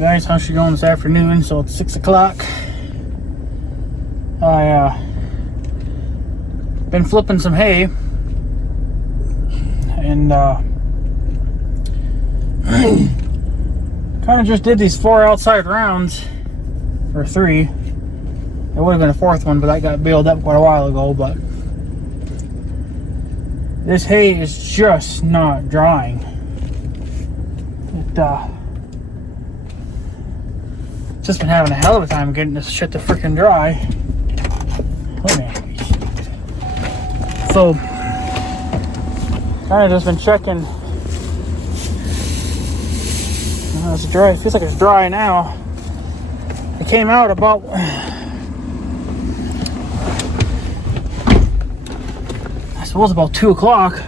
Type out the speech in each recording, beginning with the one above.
Well guys, how's she going this afternoon? So it's 6 o'clock. I been flipping some hay and kind of just did these 4 outside rounds, or 3. There would have been a 4th one, but that got baled up quite a while ago. But this hay is just not drying. Just been having a hell of a time getting this shit to freaking dry. So, kind of just been checking. It's dry. It feels like it's dry now. It came out about I suppose about 2 o'clock.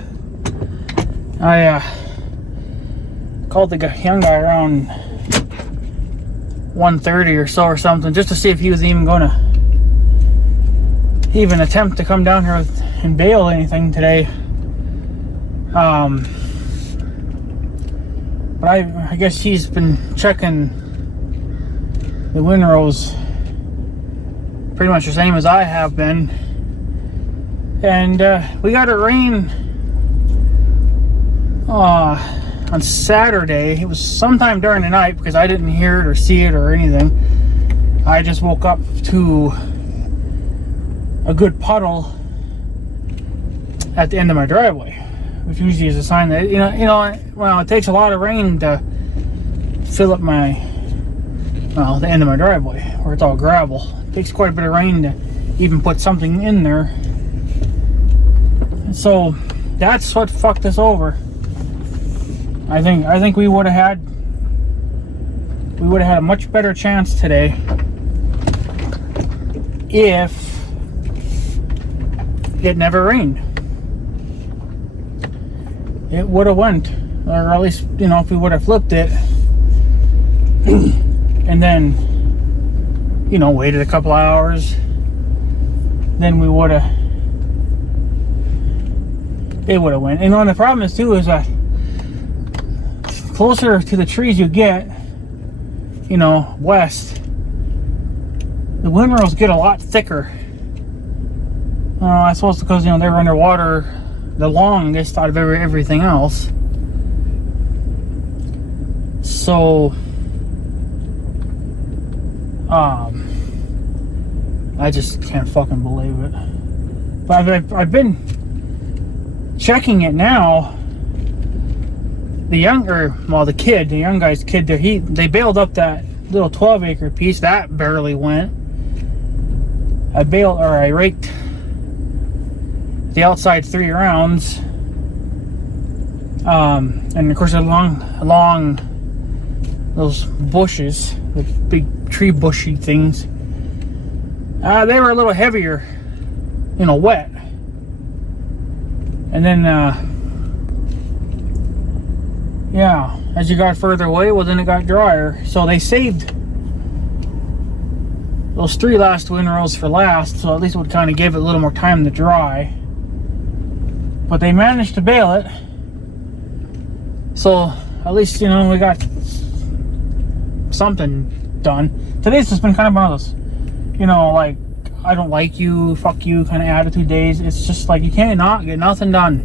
I called the young guy around 1:30 or so or something, just to see if he was even gonna attempt to come down here and bale anything today. But I guess he's been checking the windrows pretty much the same as I have been. And we got a rain on Saturday. It was sometime during the night because I didn't hear it or see it or anything. I just woke up to a good puddle at the end of my driveway, which usually is a sign that well, it takes a lot of rain to fill up the end of my driveway where it's all gravel. It takes quite a bit of rain to even put something in there. And so that's what fucked us over. I think we would have had a much better chance today if it never rained. It would have went, or at least, if we would have flipped it and then, waited a couple hours, then it would have went. And the problem is too is that closer to the trees you get, west, the windrows get a lot thicker. I suppose because, they're underwater the longest out of everything else. So, I just can't fucking believe it. But I've been checking it now. The young guy's kid there, they bailed up that little 12-acre piece that barely went. I raked the outside 3 rounds, and of course along those bushes, the big tree bushy things, they were a little heavier, wet. And then as you got further away, well, then it got drier. So they saved those 3 last windrows for last, so at least it would kind of give it a little more time to dry. But they managed to bale it, so at least, we got something done. Today's just been kind of one of those, like, I don't like you, fuck you kind of attitude days. It's just like, you can't not get nothing done.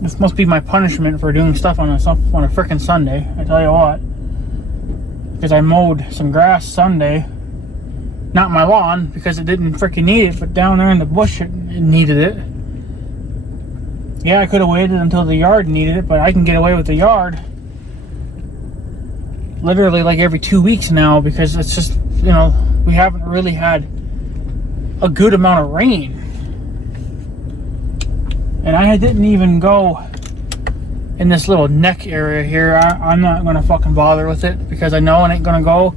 This must be my punishment for doing stuff on a frickin' Sunday, I tell you what. Because I mowed some grass Sunday. Not my lawn, because it didn't frickin' need it, but down there in the bush it needed it. Yeah, I could have waited until the yard needed it, but I can get away with the yard literally like every 2 weeks now, because it's just, we haven't really had a good amount of rain. And I didn't even go in this little neck area here. I'm not gonna fucking bother with it, because I know it ain't gonna go.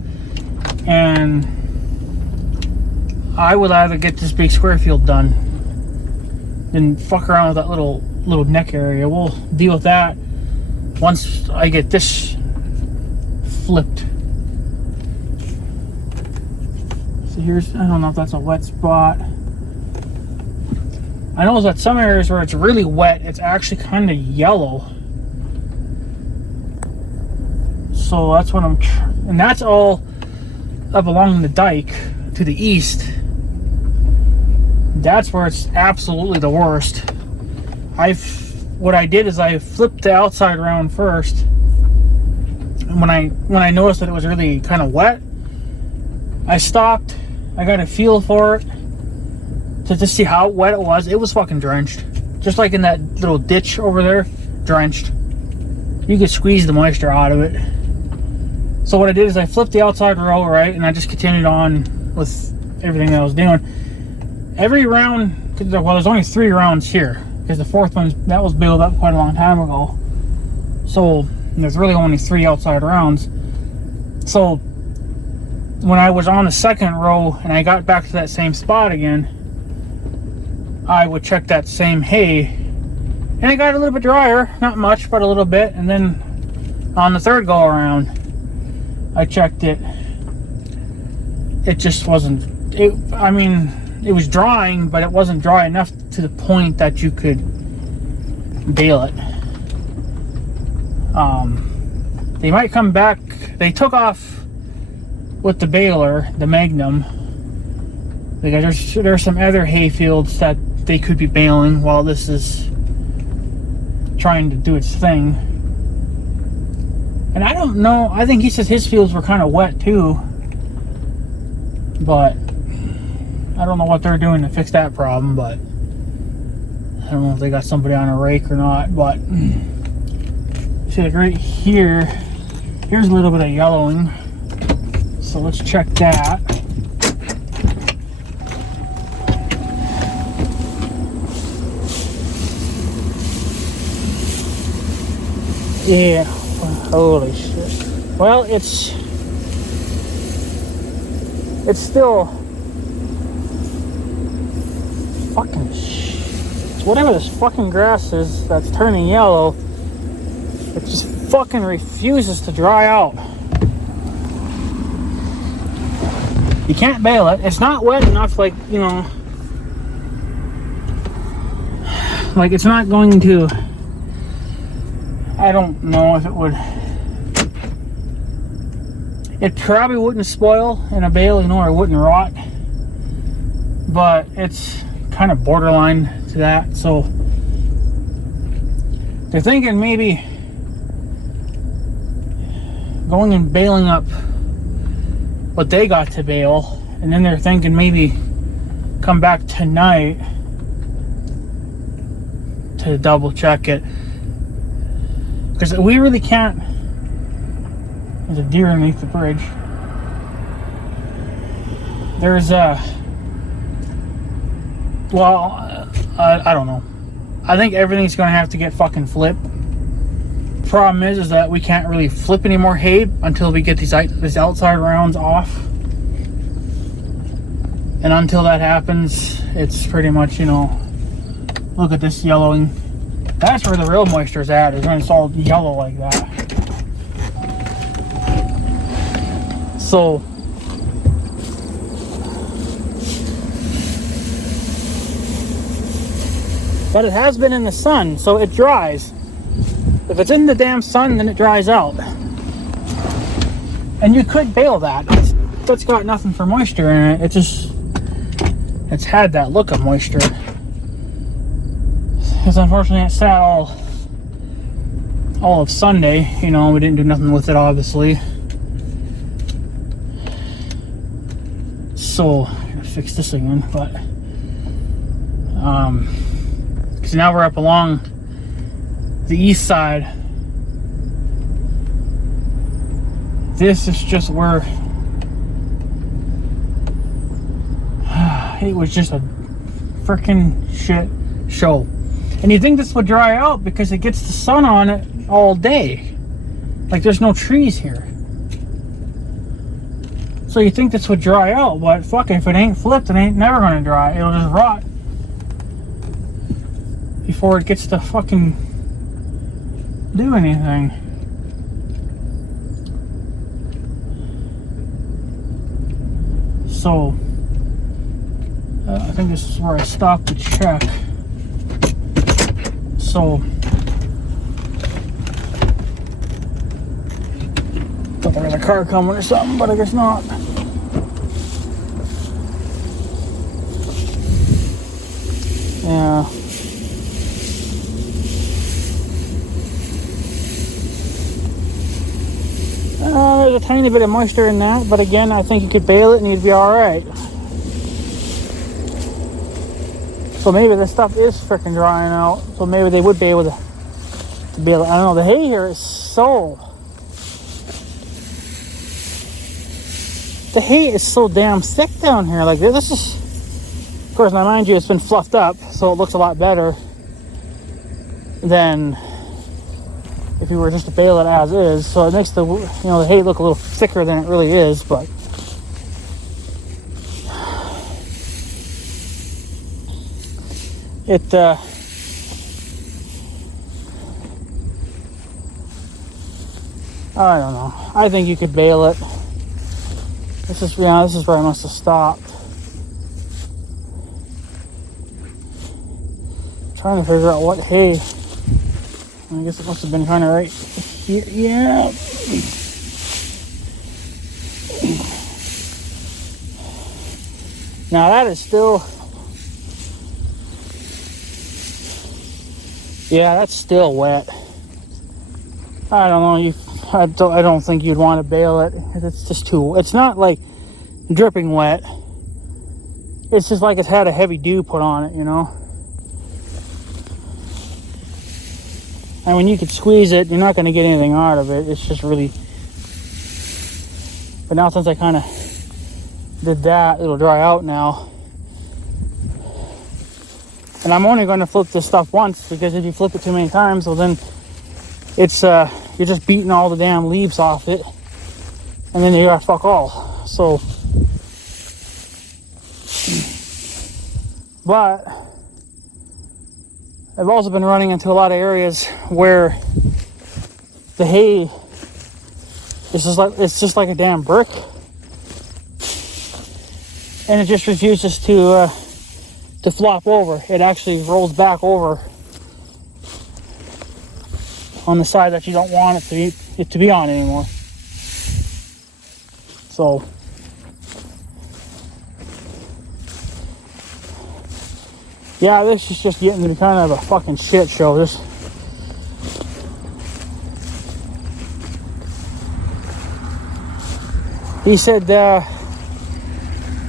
And I would rather get this big square field done than fuck around with that little neck area. We'll deal with that once I get this flipped. So here's, I don't know if that's a wet spot. I know that some areas where it's really wet, it's actually kind of yellow. So that's what and that's all up along the dike to the east. That's where it's absolutely the worst. What I did is I flipped the outside around first. And when I noticed that it was really kind of wet, I stopped. I got a feel for it to just see how wet it was. It was fucking drenched. Just like in that little ditch over there, drenched. You could squeeze the moisture out of it. So what I did is I flipped the outside row, right, and I just continued on with everything that I was doing. Every round, well, there's only 3 rounds here, because the 4th one, that was built up quite a long time ago. So there's really only 3 outside rounds. So when I was on the 2nd row and I got back to that same spot again, I would check that same hay, and it got a little bit drier, not much, but a little bit. And then on the 3rd go around, I checked it. It just wasn't. I mean, it was drying, but it wasn't dry enough to the point that you could bale it. They might come back. They took off with the baler, the Magnum, because there's some other hay fields that they could be baling while this is trying to do its thing. And I don't know, I think he says his fields were kind of wet too, but I don't know what they're doing to fix that problem. But I don't know if they got somebody on a rake or not. But see, like right here, here's a little bit of yellowing, so let's check that. Yeah, holy shit. Well, it's still fucking shit. Whatever this fucking grass is that's turning yellow, it just fucking refuses to dry out. You can't bale it. It's not wet enough, like, you know, like it's not going to. I don't know if it would. It probably wouldn't spoil in a bale, you know, or it wouldn't rot. But it's kind of borderline to that. So they're thinking maybe going and baling up what they got to bale, and then they're thinking maybe come back tonight to double check it. Because we really can't. There's a deer underneath the bridge. There's a. Well, I don't know. I think everything's going to have to get fucking flipped. Problem is that we can't really flip any more hay until we get these outside rounds off. And until that happens, it's pretty much, you know, look at this yellowing. That's where the real moisture is at, is when it's all yellow like that. So, but it has been in the sun, so it dries. If it's in the damn sun, then it dries out. And you could bale that. That's got nothing for moisture in it. It's had that look of moisture. Because unfortunately it sat all of Sunday, you know, we didn't do nothing with it, obviously. So, I'm gonna fix this again, but because now we're up along the east side. This is just where it was just a freaking shit show. And you think this would dry out because it gets the sun on it all day. Like there's no trees here. So you think this would dry out, but fuck, if it ain't flipped, it ain't never gonna dry. It'll just rot before it gets to fucking do anything. So I think this is where I stopped to check. So thought there was a car coming or something, but I guess not. Yeah. There's a tiny bit of moisture in that, but again, I think you could bale it and you'd be alright. So maybe this stuff is freaking drying out, so maybe they would be able to bale it. I don't know, the hay here is so... The hay is so damn thick down here. Like, this is... Of course, now mind you, it's been fluffed up, so it looks a lot better than if you were just to bale it as is. So it makes the, you know, the hay look a little thicker than it really is, but it I don't know. I think you could bale it. This is where I must have stopped. Trying to figure out what hay. I guess it must have been kind of right here. Yeah. Now that is still. Yeah, that's still wet. I don't know. I don't think you'd want to bale it. It's just too. It's not like dripping wet. It's just like it's had a heavy dew put on it, you know. And when you could squeeze it, you're not going to get anything out of it. It's just really... But now since I kind of did that, it'll dry out now. And I'm only going to flip this stuff once, because if you flip it too many times, well then it's you're just beating all the damn leaves off it, and then you got fuck all. So, but I've also been running into a lot of areas where the hay is just like a damn brick, and it just refuses to flop over. It actually rolls back over on the side that you don't want it to be on anymore. So yeah, this is just getting to be kind of a fucking shit show. He said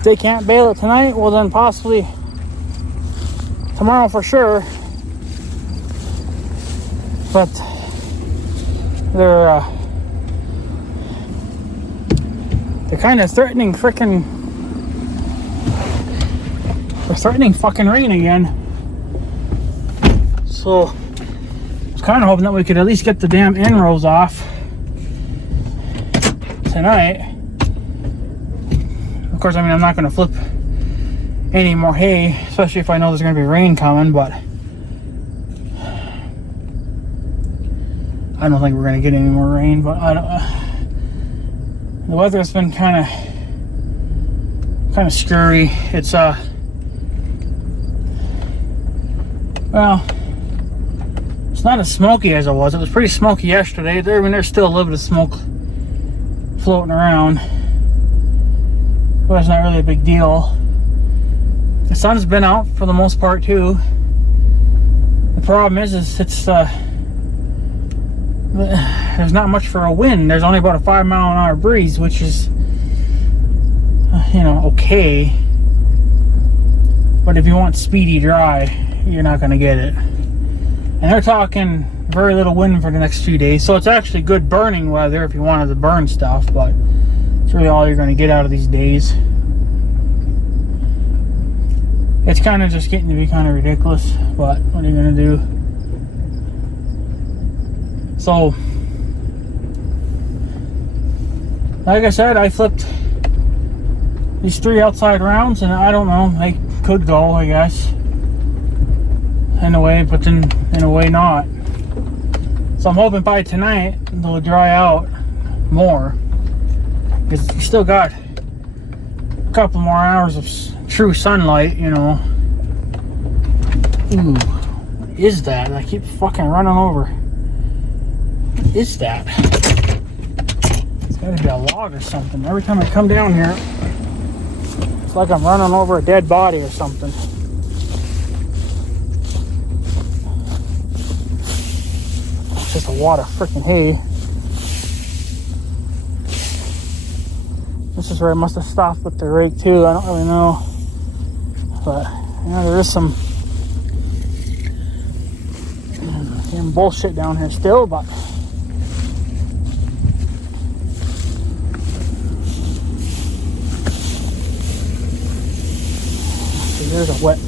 they can't bale it tonight. Well, then possibly tomorrow for sure. But they're kind of threatening fucking rain again. So I was kind of hoping that we could at least get the damn inrows off tonight. Of course, I mean, I'm not going to flip any more hay, especially if I know there's going to be rain coming, but I don't think we're going to get any more rain. But the weather's been kind of screwy. It's well, it's not as smoky as it was. It was pretty smoky yesterday. I mean, there's still a little bit of smoke floating around, but it's not really a big deal. The sun's been out for the most part too. The problem is it's there's not much for a wind. There's only about a 5-mile-an-hour breeze, which is okay. But if you want speedy dry, you're not going to get it. And they're talking very little wind for the next few days, so it's actually good burning weather if you wanted to burn stuff, but it's really all you're going to get out of these days. It's kind of just getting to be kind of ridiculous, but what are you going to do? So, like I said, I flipped these 3 outside rounds, and I don't know, they could go, I guess, in a way, but then in a way not. So I'm hoping by tonight they'll dry out more, because we still got a couple more hours of true sunlight, Ooh, what is that? I keep fucking running over. What is that? Gotta be a log or something. Every time I come down here, it's like I'm running over a dead body or something. It's just a wad of freaking hay. This is where I must have stopped with the rake too. I don't really know. But, yeah, there is some damn bullshit down here still, but there's a wet.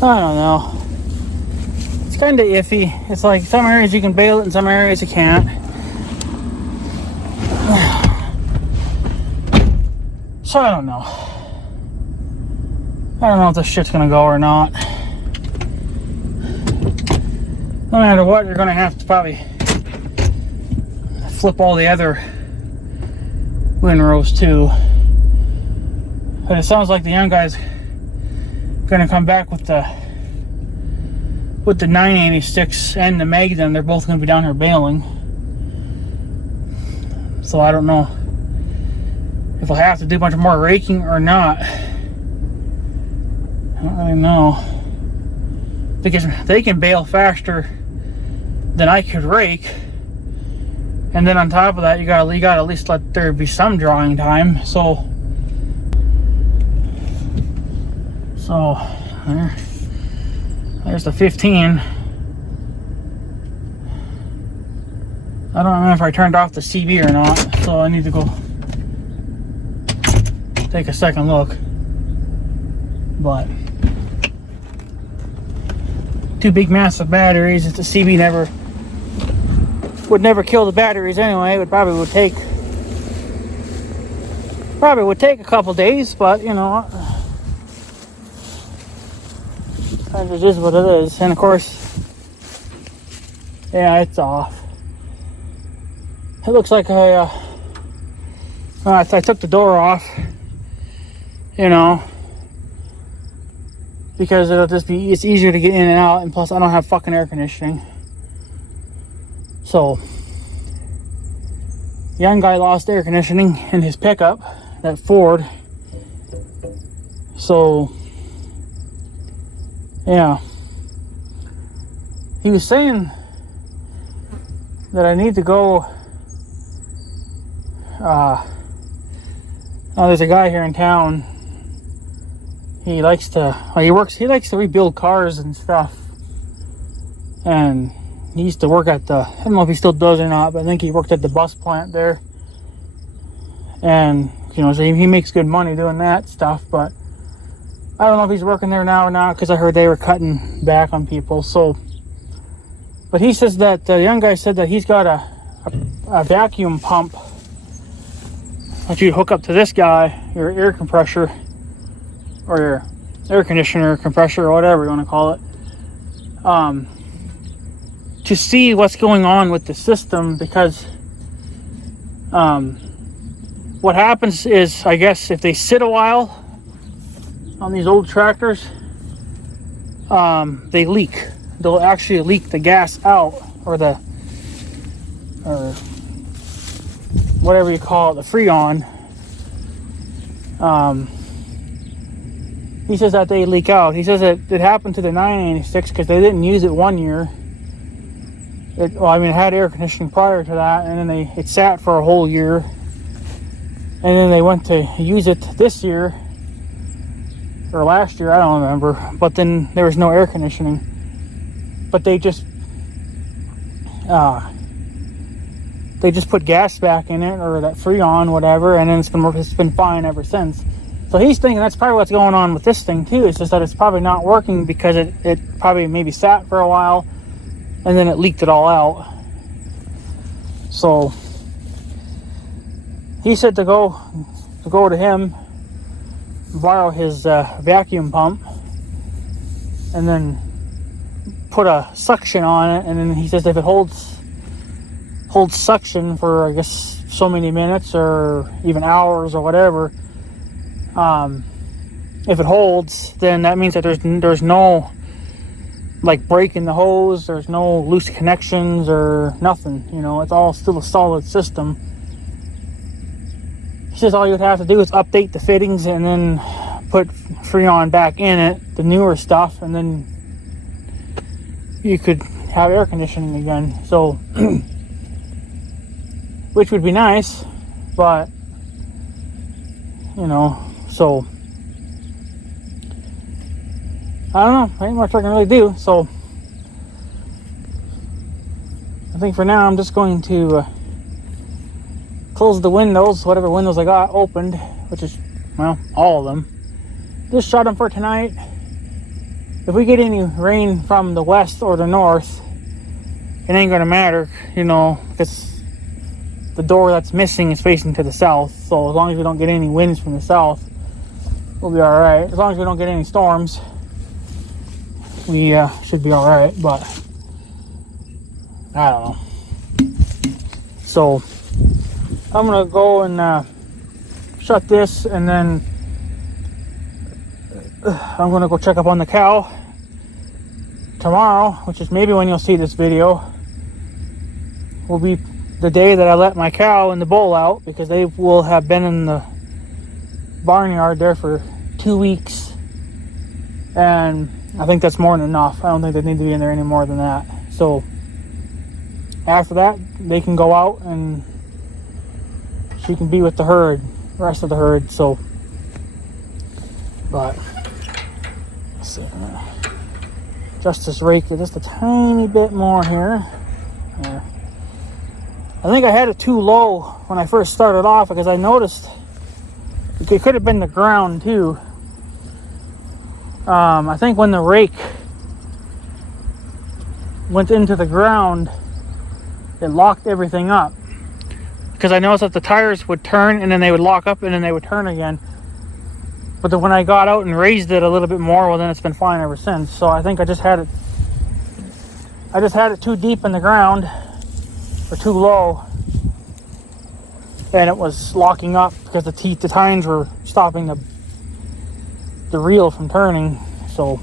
I don't know. It's kind of iffy. It's like some areas you can bale it and some areas you can't. So I don't know. I don't know if this shit's gonna go or not. No matter what, you're gonna have to probably flip all the other windrows too. But it sounds like the young guy's gonna come back with the 986 and the Magnum. They're both gonna be down here baling. So I don't know if I'll have to do a bunch of more raking or not. I don't really know. Because they can bale faster than I could rake. And then on top of that, you gotta at least let there be some drawing time. So there's the 15. I don't know if I turned off the CB or not, so I need to go take a second look. But two big massive batteries. If the CB would never kill the batteries anyway. It probably would take a couple days, but you know, it is what it is. And of course, yeah, it's off. It looks like I took the door off, you know, because it's easier to get in and out, and plus I don't have fucking air conditioning. So, young guy lost air conditioning in his pickup, that Ford. So, yeah. He was saying that I need to go. There's a guy here in town. He likes to rebuild cars and stuff. And he used to work at I don't know if he still does or not, but I think he worked at the bus plant there. And, you know, so he makes good money doing that stuff, but I don't know if he's working there now or not, because I heard they were cutting back on people. So, but he says that the young guy said that he's got a vacuum pump that you hook up to this guy, your air compressor, or your air conditioner, compressor, or whatever you want to call it, to see what's going on with the system. Because what happens is, I guess, if they sit a while on these old tractors, they leak. They'll actually leak the gas out, or whatever you call it, the Freon. He says that they leak out. He says that it happened to the 986 because they didn't use it 1 year. It had air conditioning prior to that, and then it sat for a whole year. And then they went to use it this year, or last year, I don't remember. But then there was no air conditioning. But they just put gas back in it, or that Freon, whatever, and then it's been fine ever since. So he's thinking that's probably what's going on with this thing too. It's just that it's probably not working because it probably maybe sat for a while, and then it leaked it all out. So he said to go to him, borrow his vacuum pump, and then put a suction on it. And then he says if it holds suction for, I guess, so many minutes or even hours or whatever, if it holds, then that means that there's no like breaking the hose. There's no loose connections or nothing. You know, it's all still a solid system. It's just all you'd have to do is update the fittings and then put Freon back in it, the newer stuff, and then you could have air conditioning again. So, which would be nice, but you know, so I don't know, ain't much I can really do. So I think for now I'm just going to close the windows, whatever windows I got opened, which is, well, all of them. Just shut them for tonight. If we get any rain from the west or the north, it ain't gonna matter, you know, because the door that's missing is facing to the south. So as long as we don't get any winds from the south, we'll be all right. As long as we don't get any storms, we should be all right. But I don't know. So I'm gonna go and shut this, and then I'm gonna go check up on the cow tomorrow, which is maybe when you'll see this video, will be the day that I let my cow and the bull out, because they will have been in the barnyard there for 2 weeks, and I think that's more than enough. I don't think they need to be in there any more than that. So after that, they can go out and she can be with the herd, the rest of the herd. So, but let's see, adjust this rake just a tiny bit more here. There. I think I had it too low when I first started off, because I noticed it could have been the ground too. I think when the rake went into the ground, it locked everything up, because I noticed that the tires would turn and then they would lock up and then they would turn again. But then when I got out and raised it a little bit more, well, then it's been fine ever since. So I think I just had it too deep in the ground, or too low, and it was locking up because the tines were stopping the reel from turning. So,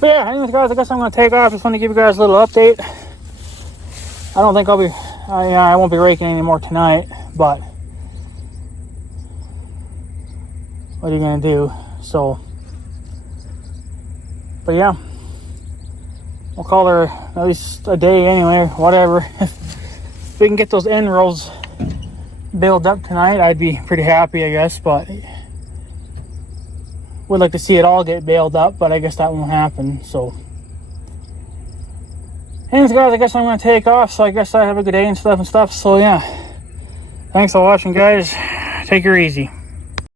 but yeah, anyways guys, I guess I'm going to take off. Just want to give you guys a little update. I don't think I won't be raking anymore tonight, but what are you going to do? So, but yeah, we'll call her at least a day anyway, whatever. If we can get those end rows built up tonight, I'd be pretty happy, I guess, but would like to see it all get bailed up, but I guess that won't happen. So anyways guys, I guess I'm going to take off, so I guess I have a good day and stuff. So yeah, thanks for watching guys, take her easy.